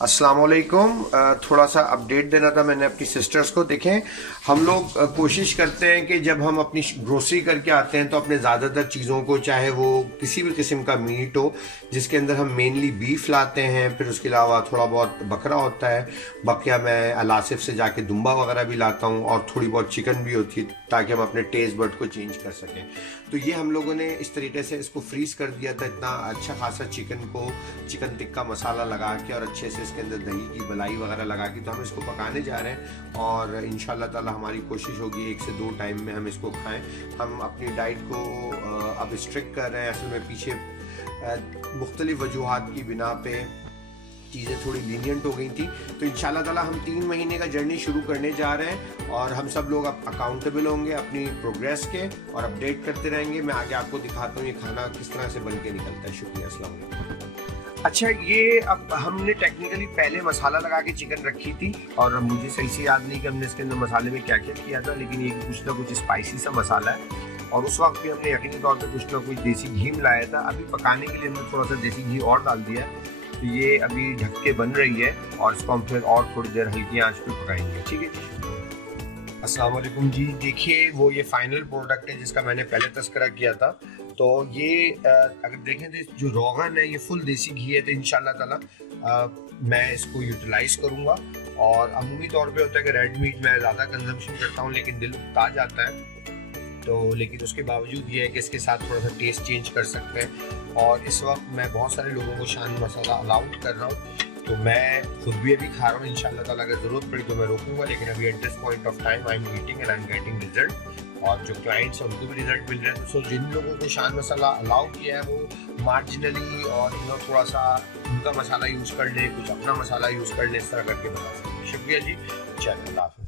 अस्सलाम वालेकुम। थोड़ा सा अपडेट देना था मैंने अपनी सिस्टर्स को। देखें, हम लोग कोशिश करते हैं कि जब हम अपनी ग्रोसरी करके आते हैं तो अपने ज़्यादातर चीज़ों को, चाहे वो किसी भी किस्म का मीट हो, जिसके अंदर हम मेनली बीफ लाते हैं, फिर उसके अलावा थोड़ा बहुत बकरा होता है, बकिया मैं अलासिफ से जाके दुम्बा वगैरह भी लाता हूँ, और थोड़ी बहुत चिकन भी होती है ताकि हम अपने टेस्ट बड को चेंज कर सकें। तो ये हम लोगों ने इस तरीके से इसको फ्रीज़ कर दिया था, इतना अच्छा खासा चिकन को चिकन टिक्का मसाला लगा के और अच्छे से इसके अंदर दही की मलाई वगैरह लगा के, तो हम इसको पकाने जा रहे हैं। और इंशाल्लाह ताला हमारी कोशिश होगी 1 से 2 टाइम में हम इसको खाएं। हम अपनी डाइट को अब स्ट्रिक्ट कर रहे हैं। असल में पीछे मुख्तलिफ वजूहात की बिना पे चीज़ें थोड़ी लीनियंट हो गई थी। तो इंशाल्लाह ताला हम 3 महीने का जर्नी शुरू करने जा रहे हैं, और हम सब लोग अब अकाउंटेबल होंगे अपनी प्रोग्रेस के, और अपडेट करते रहेंगे। मैं आगे आपको दिखाता हूँ ये खाना किस तरह से बन के निकलता है। शुक्रिया, अस्सलाम वालेकुम। अच्छा, ये अब हमने टेक्निकली पहले मसाला लगा के चिकन रखी थी, और मुझे सही से याद नहीं कि हमने इसके अंदर मसाले में क्या क्या किया था, लेकिन ये कुछ ना कुछ स्पाइसी सा मसाला है। और उस वक्त भी हमने यकीनी तौर पर कुछ ना कुछ देसी घी मिलाया था। अभी पकाने के लिए हमने थोड़ा सा देसी घी और डाल दिया है। तो ये अभी ढक के बन रही है, और इसको हम फिर और थोड़ी देर हल्की आंच पे पकाएंगे। ठीक है जी। अस्सलाम वालेकुम जी। देखिए, वो ये फाइनल प्रोडक्ट है जिसका मैंने पहले तस्करा किया था। तो ये अगर देखें तो जो रोगन है ये फुल देसी घी है। तो इंशाल्लाह ताला मैं इसको यूटिलाइज करूँगा। और अमूमी तौर पे होता है कि रेड मीट मैं ज़्यादा कंजम्पशन करता हूँ, लेकिन दिल उकता जाता है। तो लेकिन उसके बावजूद ये है कि इसके साथ थोड़ा सा टेस्ट चेंज कर सकते हैं। और इस वक्त मैं बहुत सारे लोगों को शान मसाला अलाउड कर रहा हूँ, तो मैं खुद भी अभी खा रहा हूँ। इंशाल्लाह ताला अगर ज़रूरत पड़ी तो मैं रोकूंगा, लेकिन अभी at this point of time I am eating and I am getting result. और जो क्लाइंट्स हैं उनको भी रिजल्ट मिल रहा है। तो जिन लोगों को शान मसाला अलाउ किया है वो मार्जिनली और थोड़ा सा उनका मसाला यूज़ कर ले, कुछ अपना मसाला यूज़ कर ले, इस तरह करके बता सकते हैं। शुक्रिया जी। चलिए, अल्लाह हाफ़िज़।